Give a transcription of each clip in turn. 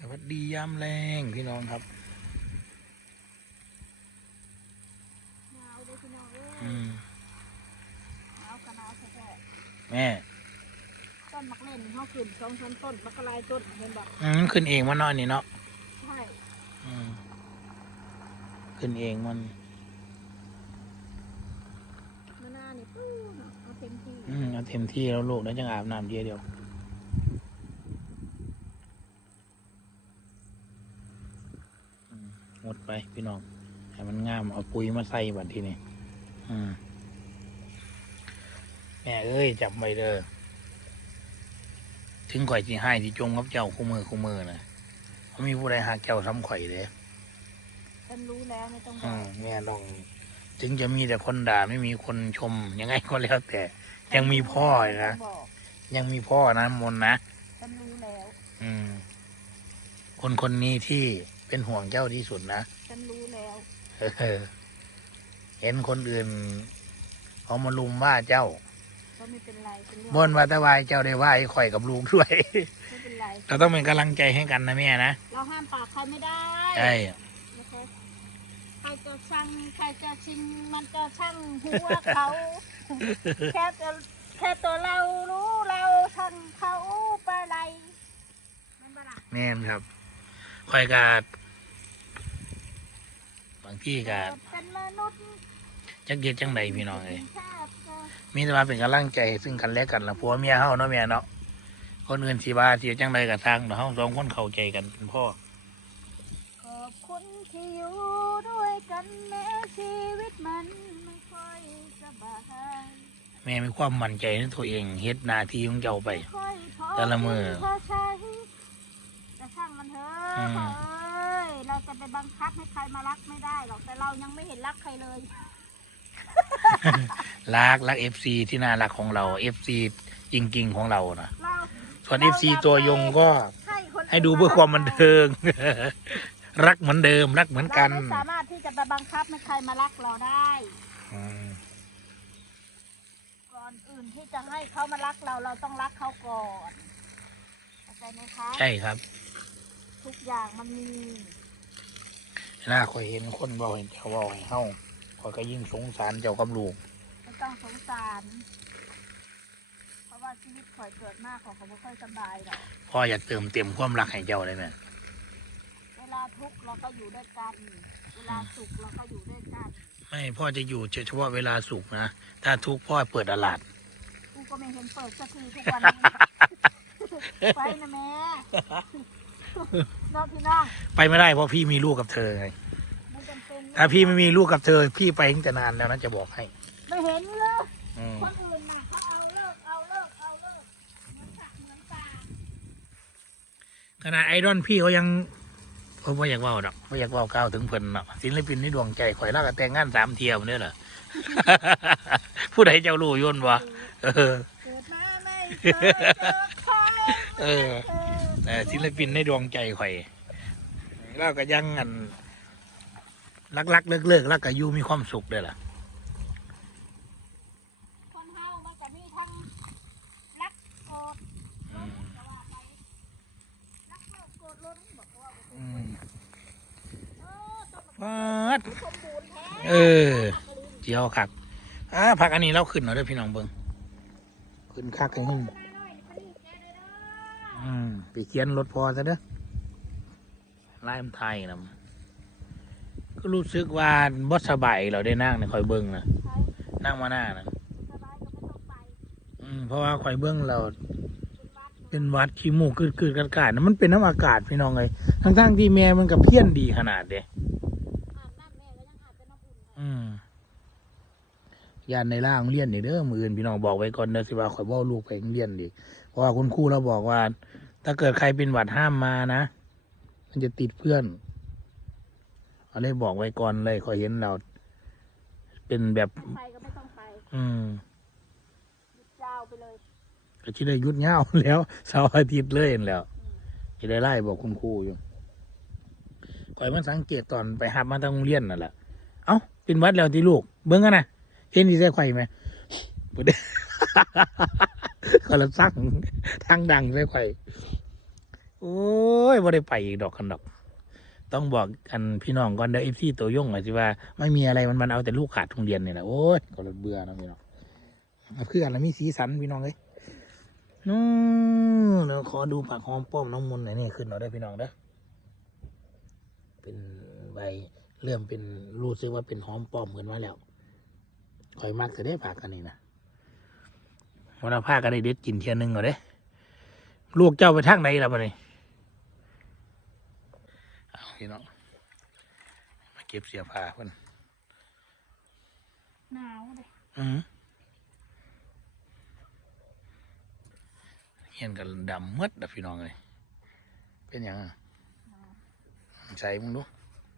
สวัสดียามแรงพี่น้องครับหนาวเด้อพี่น้องเอ้ยอืมหนาวก็หนาวแท้แม่ๆต้นมักเล่นเฮาขึ้นสองสามต้นมักกะลายต้นเห็นบ่อืมขึ้นเองมันเนอนนี่เนาะใช่อืมขึ้นเองมัน มะนาวนี่ปู้เนาะเอาเต็มที่อืมเอาเต็มที่แล้วลูกแล้วจังอาบน้ำเดียวเดียวอืมหม ดไปพี่น้องให้มันงามเอาปุ๋ยมาใส่บัดทีนี้อืมแม่เอ้ยจับไว้เด้อถึงข่อยที่ให้ที่จงกับเจ้าคู่มือคู่มือนะเขามีผู้ใดหาเจ้าซ้ำข่อยเลยฉันรู้แล้วไม่ต้องบอือมกแม่ต้องถึงจะมีแต่คนด่าไม่มีคนชม ยังไงก็แล้วแต่ ยังมีพ่ออีกนะบอกยังมีพ่อนะมนต์นะฉันรู้แล้ว อืม คนคนนี้ที่เป็นห่วงเจ้าที่สุดนะ ฉันรู้แล้วเออเห็นคนอื่นเขามาลุมว่าเจ้าก็ไม่เป็นไรเป็นเรื่องบนว่าแตะวายเจ้าได้ว่าไอ้ข่อยกับลูกด้วยไม่เป็นไร เราต้องเป็นกำลังใจให้กันนะแม่นะเราห้ามปากใครไม่ได้ใช่นะคะใครจะช่างใครจะชิงมันจะช่างหัวเขา แค่ตัวแค่ตัวเรารู้เราช่างเขาไปะไรมันบ้าล่ะแม่นครับ ข่อยกาดบางที่กาดเป็นมนุษย์จักเย็ดจังใดพี่น้องเลยแค่จะมีแต่ว่าเป็นกำลังใจให้ซึ่งกันและกันละผัวเมียเฮาเนาะแม่เนาะคนอื่นสิว่าสิจังใดก็ทางเนาะเฮาสองคนเข้าใจกันเป็นพ่อขอบคุณที่อยู่ด้วยกันแม้ชีวิตมันไม่ค่อยสบายแม่มีความมั่นใจในตัวเองเฮ็ดหน้าที่ของเจ้าไปไม่ค่อยพอแต่ละมื้อ ยเราจะไปบังคับให้ใครมารักไม่ได้หรอกแต่เรายังไม่เห็นรักใครเลย รักรัก FC ที่น่ารักของเรา FC จริงๆของเรานะเราส่วน FC ตัวยงก็ให้คนให้ดูเพื่อความบันเทิง รักเหมือนเดิม รักเหมือนกันเราไม่สามารถที่จะไปบังคับให้ใครมารักเราได้ อืมก่อนอื่นที่จะให้เขามารักเราเราต้องรักเขาก่อนเข้าใจไหมคะ ใช่ครับ ทุกอย่างมันมีน่าคอยเห็นคนบอกให้เจ้าบอกให้เฮาคอยก็ยิ่งสงสารเจ้ากับลูกไม่ต้องสงสาร เพราะว่าชีวิตข่อยเกิดมากของเขาไม่ค่อยสบายหรอกพ่ออยากเติมเต็มความรักให้เจ้าเลยแม่เวลาทุกข์เราก็อยู่ด้วยกัน เวลาสุขเราก็อยู่ด้วยกันไม่พ่อจะอยู่เฉพาะเวลาสุขนะ ถ้าทุกข์พ่อเปิดตลาดกูก็ไม่เห็นเปิดสักทีทุกวันนี้ ไปนะแม่ น้องพี่น้องไปไม่ได้เพราะพี่มีลูกกับเธอไงไม่จำเป็นถ้าพี่ไม่มีลูกกับเธอ พี่ไปตั้งแต่นานแล้วนะจะบอกให้ ไม่เห็นเลยอืมคนอื่นน่ะเขาเอาเลิกเอาเลิกเอาเลิกเหมือนสักเหมือนปลาขณะไอดอลพี่เขายังผมไม่อยากเว่าดอกไม่อยากเว่าก้าวถึงเพิ่นเนาะศิลปินในดวงใจข่อยแล้วก็แต่งงานสามเที่ยวเนี่ยเหรอ ผู้ใดเจ้ารู้อยุ่นวะเออ เกิดมาไม่เคยเจอใครเออ แต่ศิลปินในดวงใจข่อยแล้วก็ยังอันรักรักเลิกเลิกๆแล้วก็อยู่มีความสุขเด้อล่ะคนเฮามันก็มีทั้งรักโกรธอืมก็ว่าไปรักเลิกโกรธล้นบอกว่าอืมเออต้องฟาดสมบูรณ์แท้เออเจียวคักอ่าผักอันนี้เราขึ้นเอาเด้อพี่น้องเบิ่งขึ้นคักขึ้น อืมไปเขียนรถพอซะเด้อไล่มันไทยนะก็รู้สึกว่าบ่สบายเราได้นั่งในคอยเบิ้งนะนั่งมาหน้านะเพราะว่าคอยเบิ้งเรา เป็นวัดขี้มูกคืดๆกันกาดนะมันเป็นน้ำอากาศพี่น้องเลยทั้งๆที่แม่มันกับเพี้ยนดีขนาดเด้อาบน้ำแม่ก็ยังอาบเป็นน้ำอุ่นนะอืมยานในร่างเรียนนี่เด้อมืออื่นพี่น้องบอกไว้ก่อนเด้อสิว่าคอยบอกลูกไปเรียนดีเพราะว่าคุณครูเราบอกว่า ถ้าเกิดใครเป็นหวัดห้ามมานะ มันจะติดเพื่อนเอาเลยบอกไว้ก่อนเลยคอยเห็นเรา เป็นแบบ ไปก็ไม่ต้องไปอืมหยุดยาวไปเลย ก็ชิได้หยุดเงาวแล้วเสาร์อาทิตย์เลยนั่นแหล้วจะได้ไล่บอกคุณครูอยู่คอยมันสังเกตตอนไปหับมาทางโรงเรียนนั่นแหละเอ้าเป็นหวัดแล้วที่ลูก เบิ้งกันนะเห็นดีใส่ไข่ไหมบุด ก็ละสั่งทางดังใส่ไข่โอ้ยยบ่ได้ไปอีกดอกกันดอก ต้องบอกกันพี่น้องก่อนเด้อเอฟซีตัวยงหน่อยสิว่า ไม่มีอะไรมันมันเอาแต่ลูกขาดโรงเรียนนี่แหละโอ้ยก็เบื่อนะพี่น้องเอาคืออะไรมีสีสันพี่น้องเอ้ยนู้นเดี๋ยวขอดูผักหอมป้อมน้องมนหน่อยนี่ขึ้นหน่อยได้พี่น้องเด้อเป็นใบเริ่มเป็นรู้สึกว่าเป็นหอมป้อมขึ้นมาแล้วคอยมักจะได้ผักกันนี่นะ วันละผ้าก็ได้เด็ดกินเทียหนึงก่อนเด้ลูกเจ้าไปทางไหนล่ะบัดนี้เอาพี่น้องมาเก็บเสียผ้าเพิ่นหนาวเลยอือเห็นกันดำมืดนะพี่น้องเลยเป็นหยังอะใส่มึงดู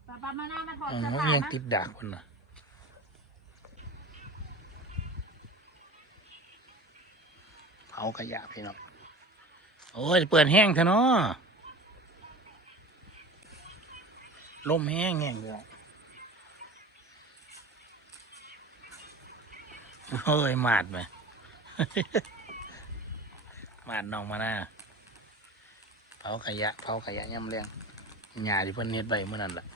ป้าป้ามาหน้ามาถอดอือเสื้อมันผ้ายังนะติดดากเพิ่นน่ะเผาขยะพี่น้องโอ้ยเปิดแห้งเถอะเนาะลมแห้งแห้งเลยเฮ้ยมาดไหมมาดน้องมาหน้าเผาขยะเผาขยะย่ำเลี้ยงหญ้าที่เพิ่นเน็ดไว้เมื่อนั้นแหละ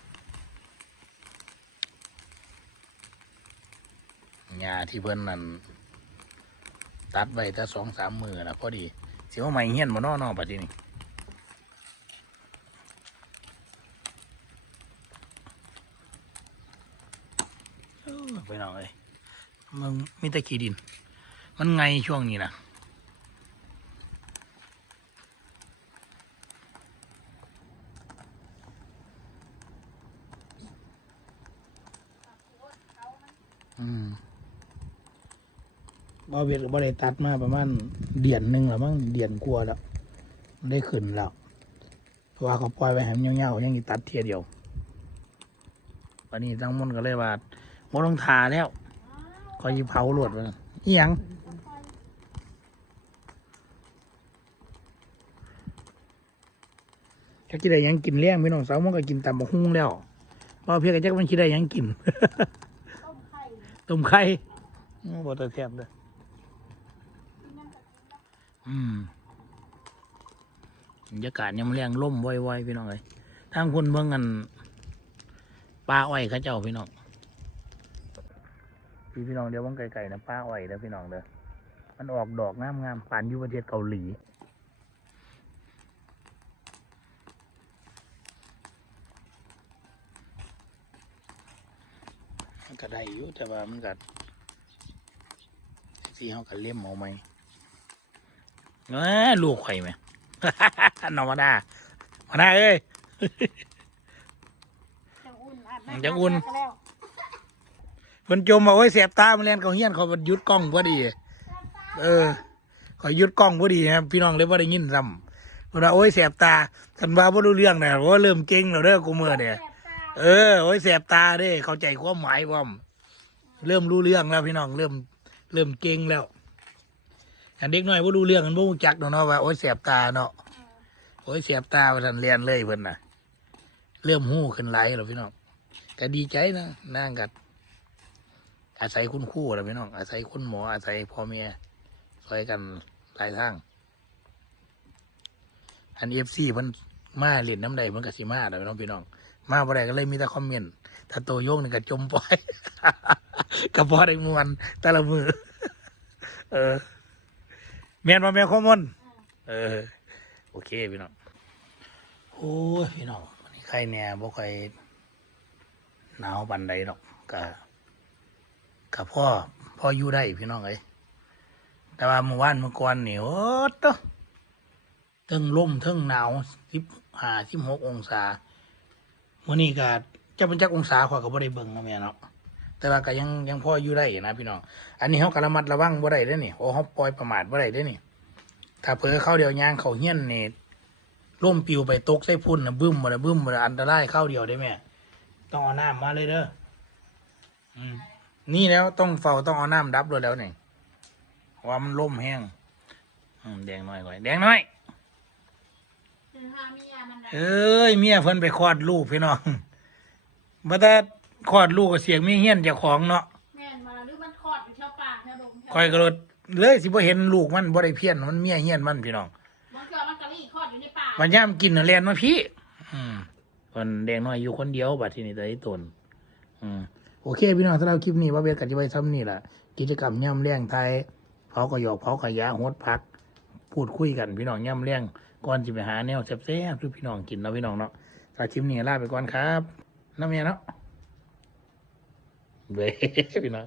หญ้าที่เพิ่นนั่น ตัดไว้แต่สองสามมือนะพอดีเสิว่าไม่เฮี้ยนบ่นอนอปัดทีนี้ไปหน่อยมันมีแต่ขี้ดิน มันไงช่วงนี้นะอืม บ่เวียดก็บ่ได้ตัดมาประมาณเดือนหนึ่งแล้วมั้งเดือนกลัวาแล้วมันได้ขึ้นแล้ว เพราะว่าเขาปล่อยไว้ให้มันเงี้ยวๆยังอีตัดเทียเดียววันนี้ตั้งมนต์ก็เลยว่าโมต้องทาแล้วคอยยิเผาหลวดเลยอีหยังจะกินได้หยังกินเลี้ยงพี่น้องสาวมันก็กินตำบักหุ่งแล้วเพราะเพียกจักมันคิดได้หยังกิน ต้มไข่ ต้มไข่อืมบ่ตะแทบเด้อ กินนั่นกับกินนั่น อืมบรรยากาศยามแรงล่มไวๆพี่น้องเอ้ยทางคุณเบิ่งกันปลาอ้อยเขาเจ้าพี่น้องพี่พี่น้องเดี๋ยวเบิ่งไกลๆนะปลาอ้อยเด้อพี่น้องเด้อมันออกดอกงามๆปานอยู่ประเทศเกาหลีมันก็ได้อยู่แต่ว่ามันก็ที่เขาก็เล่มเอาไหม ลูกไข่ไหมน้องมาดามาดาเอ้ยจังอุ่นอาบจังอุ่นาบแล้วเพิ่นจมมาโอ้ยเสียบตามาเรียนเขาเฮียนเขาหยุดกล้องพอดี เออเขาหยุดกล้องพอดีครับพี่น้องเลยว่าได้ยินซ้ำเพิ่นว่าโอ้ยเสียบตาคันว่าบ่รู้เรื่องนะว่าเริ่มเก่งแล้วเด้อกูมือเนี่ยแสบตาเออโอ้ยเสียบตาเด้เข้าใจความหมายความเริ่มรู้เรื่องแล้วพี่น้องเริ่มเริ่มเก่งแล้ว อันเด็กน้อยว่ารู้เรื่องกันบ่รู้จักเนาะเนาะว่าโอ้ยเสียบตาเนาะโอ้ยเสียบตาว่าท่านเรียนเลยเพิ่นน่ะ เริ่มหู้ขึ้นไหลแล้วพี่น้องก็ดีใจนะนั่งกัดอาศัยคุณครู่แล้วพี่น้องอาศัยคุณหมออาศัยพ่อแม่ช่วยกันหลายทางอันเอฟซีเพิ่นมาเล่นน้ำใดเพิ่นก็สิมาแล้วพี่น้องพี่น้อง มาบ่ได้ก็เลยมีแต่คอมเมนต์ถ้าโตโยงนี่ก็จมปล่อย ก็พอได้มวนแต่ละมือเออ แม่นบ่แม่นข้อมนเออ โอเคพี่น้องโอ้ยพี่น้องวันนี้ใครเนี่ยบ่ค่อยหนาวปานใดดอกก็ก็พ่อพ่ออยู่ได้พี่น้องเอ้ยแต่ว่าเมื่อวานเมื่อก่อนนี่โอ้ตะเทิงลมเทิงหนาวสิบห้าสิบหกองศามื่อนี้ก็จะเป็นจักองศาขอยก็บ่ได้เบิ่งเนาะแม่เนาะ แต่ว่าก็ยังยังพออยู่ได้นะพี่น้อง อันนี้เขาก็ระมัดระวังบ่ได้เด้อนี่โอ้เขาปล่อยประมาทบ่ได้เด้อนี่ ถ้าเผลอเข้าเดียวยางเขาเฮี้ยนนี่ล่มปิวไปตกใส่พุ่นนะบึ้มบ่ได้บึ้มบ่ได้อันตรายเข้าเดียวได้แม่ต้องเอาน้ำมาเลยเด้ออืมนี่แล้วต้องเฝ้าต้องเอาน้ำดับด้วยแล้วนี่เพราะว่ามันล่มแห้งอืมแดงน้อยก่อยแดงน้อยคือหาเมียมันได้เอ้ยเมียเพิ่นไปคลอดลูกพี่น้องบ่แต่ คลอดลูกก็เสียงเมียเฮี้ยนเจ้าของเนาะแม่นมาหรือมันคลอดอยู่แถวปากแถวดงแถวคอยกระโดดเลยสิบ่เห็นลูกมันบ่ได้เพี้ยนมันเมียเฮี้ยนมันพี่น้องมันเกิดมันกะลี่คลอดอยู่ในป่าวันย่ามกินน่ะเรียนมาพี่ อืมคนแดงน้อยอยู่คนเดียวบัดทีนี้แต่ที่ตนอืมโอเค พี่น้องสำหรับคลิปนี้ว่าเบสกันจะไปซ้ำนี่แหละกิจกรรมย่ำเลี้ยงไทยเผากระหยอกเผากระยาหดพัก พูดคุยกันพี่น้องย่ำเลี้ยงก่อนจะไปหาแนวแซ่บๆทุกพี่น้องกินเนาะพี่น้องเนาะสำหรับคลิปนี้ลาไปก่อนครับน้ำเมียเนาะ เว้ยพี่น้อง